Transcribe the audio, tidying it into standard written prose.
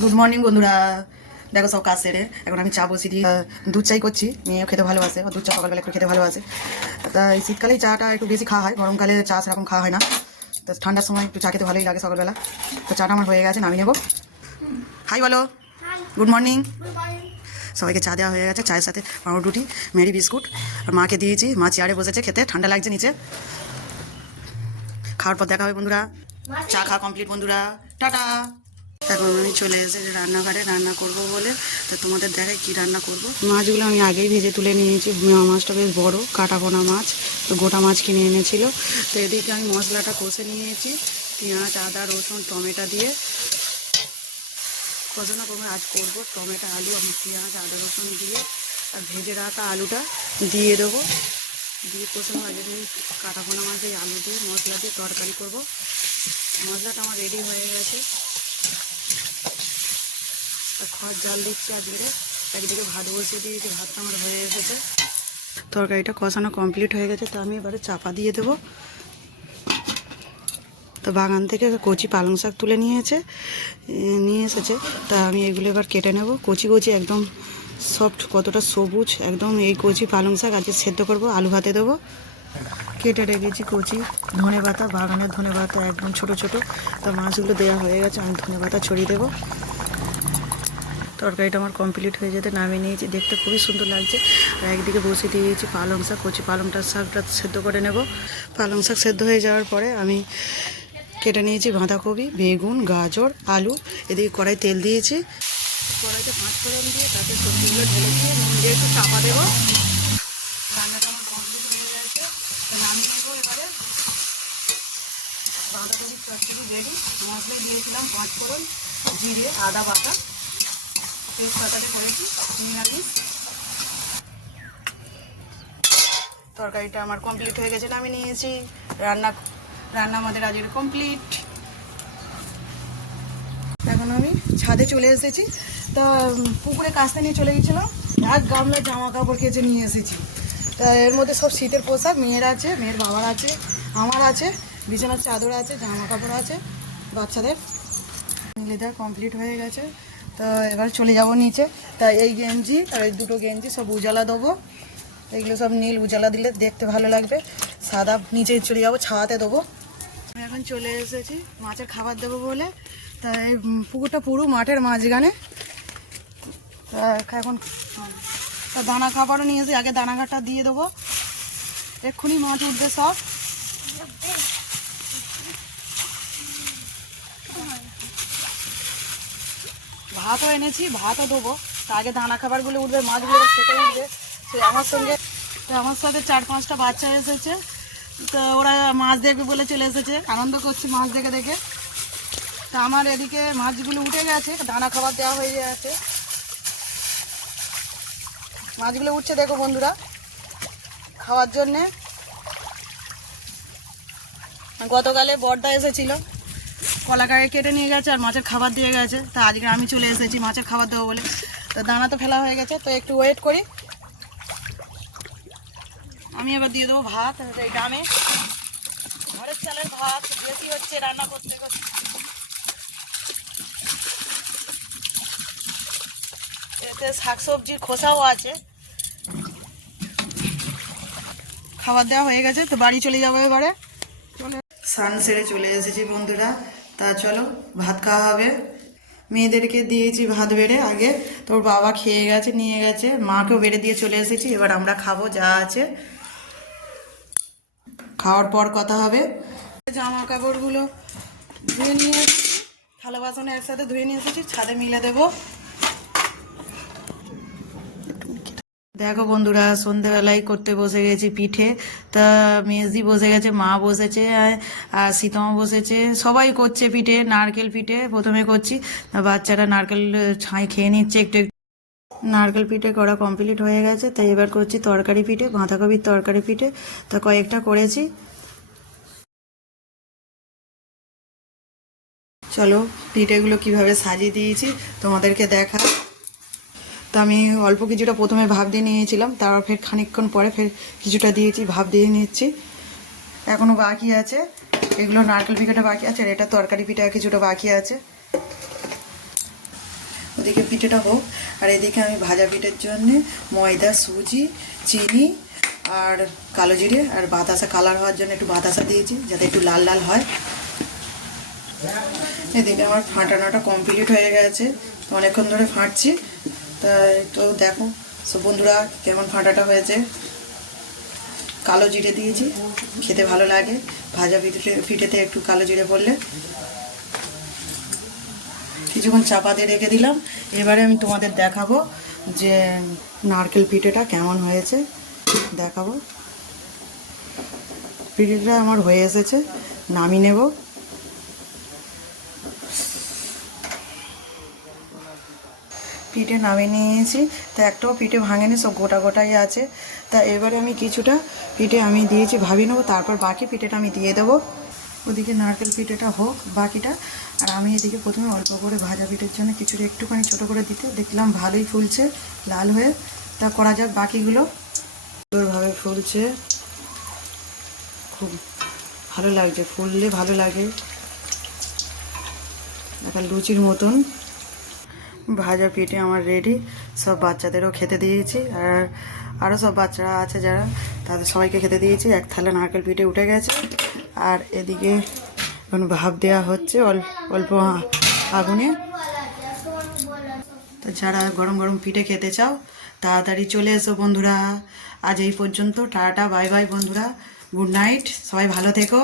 Good morning বন্ধুরা। দেখো সব কাজ সেরে এখন আমি চা বসিয়ে দিয়ে দুধ চাই করছি। মেয়েও খেতে ভালোবাসে, দুধ চা সকালবেলা একটু খেতে ভালোবাসে। তা এই শীতকালেই চাটা একটু বেশি খাওয়া হয়, গরমকালে চা সেরকম খাওয়া হয় না। তো ঠান্ডার সময় একটু চা খেতে ভালোই লাগে সকালবেলা। তো চাটা আমার হয়ে গেছে, নামিয়ে নেবো। হাই বলো, গুড মর্নিং। সবাইকে চা দেওয়া হয়ে গেছে, চায়ের সাথে পাউরুটি, মেরি বিস্কুট। আর মাকে দিয়েছি, মা চেয়ারে বসেছে খেতে, ঠান্ডা লাগছে নিচে। খাওয়ার পর দেখা হবে বন্ধুরা। চা খাওয়া কমপ্লিট বন্ধুরা, টাটা। এখন আমি চলে এসেছি রান্নাঘরে, রান্না করব বলে। তো তোমাদের দেখাই কি রান্না করব। মাছগুলো আমি আগেই ভেজে তুলে নিয়েছি। মাছটা বেশ বড়, কাটা পোনা মাছ। তো গোটা মাছ কিনে এনেছিল। তো এদিকে আমি মশলাটা কষে নিয়েছি, পেঁয়াজ, আদা, রসুন, টমেটো দিয়ে কষানো করবো। আজ করবো টমেটো, আলু, আমি পেঁয়াজ, আদা, রসুন দিয়ে আর ভেজে রাখা আলুটা দিয়ে দেবো। দিয়ে কষানো আগে আমি কাটা পোনা মাছ এই আলু দিয়ে মশলা দিয়ে তরকারি করব। মশলাটা আমার রেডি হয়ে গেছে। আর খড় জাল দিচ্ছি আজকে। একদিকে ভাত বসিয়ে দিয়েছি, ভাতটা আমার হয়ে এসেছে। তরকারিটা কষানো কমপ্লিট হয়ে গেছে। তো আমি এবারে চাপা দিয়ে দেবো। তো বাগান থেকে কচি পালং শাক তুলে নিয়ে এসেছে। তা আমি এগুলো এবার কেটে নেব। কচি কচি একদম সফট, কতটা সবুজ একদম। এই কচি পালং শাক আজকে সেদ্ধ করব, আলু ভাতে দেবো। কেটে রেখেছি কচি ধনে পাতা, বাগানের ধনে পাতা একদম ছোট ছোট। তা মাছগুলো দেওয়া হয়ে গেছে, আমি ধনে পাতা ছড়িয়ে দেবো। তরকারিটা আমার কমপ্লিট হয়ে যেতে নামিয়ে নিয়েছি, দেখতে খুবই সুন্দর লাগছে। আর একদিকে বসিয়ে দিয়েছি পালং শাক, কচি পালংটার শাকটা সেদ্ধ করে নেব। পালং শাক সেদ্ধ হয়ে যাওয়ার পরে আমি কেটে নিয়েছি বাঁধাকপি, বেগুন, গাজর, আলু। এদিকে কড়াই তেল দিয়েছি, কড়াইতে 5 ফোড়ন দিয়ে তাতে সবজিগুলো ঢেলে দিয়ে নুন দিয়ে একটু চাপা দেবো। রান্নাটা আমার কমপ্লিট হয়ে গেছে, নামিয়ে দেবো এবারে। বাঁধাকপি সবজিগুলো রেডি। মশলায় দিয়েছিলাম 5 ফোড়ন, জিরে, আদা বাটা, তেজপাতাতে করেছি নিরামিষ। তরকারিটা আমার কমপ্লিট হয়ে গেছে, নামিয়ে নিয়েছি। রান্না আমাদের আজকে কমপ্লিট। এখন আমি ছাদে চলে এসেছি। তা পুকুরে কাস্তে নিয়ে চলে গেছিলাম, এক গামলা জামা কাপড় কেচে নিয়ে এসেছি। তা এর মধ্যে সব শীতের পোশাক, মেয়ের আছে, মেয়ের বাবার আছে, আমার আছে, বিছানার চাদর আছে, জামা কাপড় আছে বাচ্চাদের। মিলে দেওয়া কমপ্লিট হয়ে গেছে। তো এবার চলে যাব নিচে। তা এই গেঞ্জি আর এই দুটো গেঞ্জি সব উজালা দেবো। এগুলো সব নীল উজালা দিলে দেখতে ভালো লাগবে। সাদা নিচে চলে যাবো, ছাওয়াতে দেবো। আমি এখন চলে এসেছি মাছের খাবার দেবো বলে। তা এই পুকুরটা পুরো মাঠের মাঝখানে। তা এখন দানা খাবারও নিয়ে এসে আগে দানা ঘাটটা দিয়ে দেবো। এক্ষুনি মাছ উঠবে সব। ভাতও এনেছি, ভাতও দেবো। তা আগে দানা খাবারগুলো উঠবে, মাছগুলো খেতে উঠবে। সে আমার সাথে 4-5টা বাচ্চা এসেছে। তো ওরা মাছ দেখবে বলে চলে এসেছে, আনন্দ করছে মাছ দেখে দেখে। তা আমার এদিকে মাছগুলো উঠে গেছে, দানা খাবার দেওয়া হয়ে গেছে। মাছগুলো উঠছে দেখো বন্ধুরা, খাওয়ার জন্যে। গতকালে বড়দা এসেছিল, কলাকারে কেটে নিয়ে গেছে আর মাছের খাবার দিয়ে গেছে। তা আজকে আমি চলে এসেছি মাছের খাবার দেবো বলে। তো দানা তো ফেলা হয়ে গেছে, তো একটু ওয়েট করি। আমি এবার দিয়ে দেবো ভাত। এই ডামে ঘরের চালের ভাত বেশি হচ্ছে রান্না করতে করতে। এতে শাকসবজির খোসাও আছে। খাবার দেওয়া হয়ে গেছে, তো বাড়ি চলে যাবো এবারে। স্নান সেরে চলে এসেছি বন্ধুরা। তা চলো ভাত খাওয়া হবে। মেয়েদেরকে দিয়েছি ভাত বেড়ে আগে, তোর বাবা খেয়ে গেছে, নিয়ে গেছে, মাকেও বেড়ে দিয়ে চলে এসেছি। এবার আমরা খাবো যা আছে, খাওয়ার পর কথা হবে। জামা কাপড়গুলো ধুয়ে নিয়ে এসেছি, থালা বাসনে একসাথে ধুয়ে নিয়ে এসেছি, ছাদে মিলে দেবো। দেখো বন্ধুরা, সন্ধেবেলায় করতে বসে গেছি পিঠে। তা মেজদি বসে গেছে, মা বসেছে, আর সীতমা বসেছে, সবাই করছে পিঠে। নারকেল পিঠে প্রথমে করছি, বাচ্চারা নারকেল ছাই খেয়ে নিচ্ছে একটু একটু। নারকেল পিঠে করা কমপ্লিট হয়ে গেছে। তাই এবার করছি তরকারি পিঠে, বাঁধাকপির তরকারি পিঠে। তা কয়েকটা করেছি। চলো পিঠেগুলো কিভাবে সাজিয়ে দিয়েছি তোমাদেরকে দেখা। তো আমি অল্প কিছুটা প্রথমে ভাপ দিয়ে নিয়েছিলাম, তারপর ফের খানিকক্ষণ পরে ফের কিছুটা দিয়েছি, ভাপ দিয়ে নিচ্ছি। এখনও বাকি আছে, এগুলো নারকেল পিঠাটা বাকি আছে, আর এটা তরকারি পিঠা কিছুটা বাকি আছে। ওদিকে পিঠেটা হোক, আর এদিকে আমি ভাজা পিঠের জন্যে ময়দা, সুজি, চিনি আর কালো জিরে আর বাতাসা কালার হওয়ার জন্য একটু বাতাসা দিয়েছি যাতে একটু লাল লাল হয়। এদিকে আমার ফাটানোটা কমপ্লিট হয়ে গেছে, অনেকক্ষণ ধরে ফাটছি। তাই তো দেখো সব বন্ধুরা কেমন ফাটাটা হয়েছে। কালো জিরে দিয়েছি, খেতে ভালো লাগে ভাজা পিঠেতে একটু কালো জিরে পড়লে। কিছুক্ষণ চাপা দিয়ে রেখে দিলাম। এবারে আমি তোমাদের দেখাবো যে নারকেল পিঠেটা কেমন হয়েছে, দেখাবো। পিঠেটা আমার হয়ে এসেছে, নামিয়ে নেব। পিঠে নামিয়ে নিয়েছি, তা একটাও পিঠে ভাঙেনি, সব গোটা গোটাই আছে। তা এবারে আমি কিছুটা পিঠে আমি দিয়েছি ভাবিয়ে নেবো, তারপর বাকি পিঠেটা আমি দিয়ে দেবো। ওদিকে নারকেল পিঠেটা হোক বাকিটা, আর আমি এদিকে প্রথমে অল্প করে ভাজা পিঠের জন্য কিছুটা একটুখানি ছোটো করে দিতে দেখলাম ভালোই ফুলছে লাল হয়ে। তা করা যাক বাকিগুলো। সুন্দরভাবে ফুলছে, খুব ভালো লাগছে, ফুললে ভালো লাগে, একটা লুচির মতন। ভাজা পিঠে আমার রেডি, সব বাচ্চাদেরও খেতে দিয়েছি, আর আরও সব বাচ্চারা আছে যারা, তাদের সবাইকে খেতে দিয়েছি। এক থালা নারকেল পিঠে উঠে গেছে, আর এদিকে এখন ভাপ দেওয়া হচ্ছে অল্প আগুনে। তো যারা গরম গরম পিঠে খেতে চাও তাড়াতাড়ি চলে এসো বন্ধুরা। আজ এই পর্যন্ত, টাটা বাই বাই বন্ধুরা, গুড নাইট, সবাই ভালো থেকো।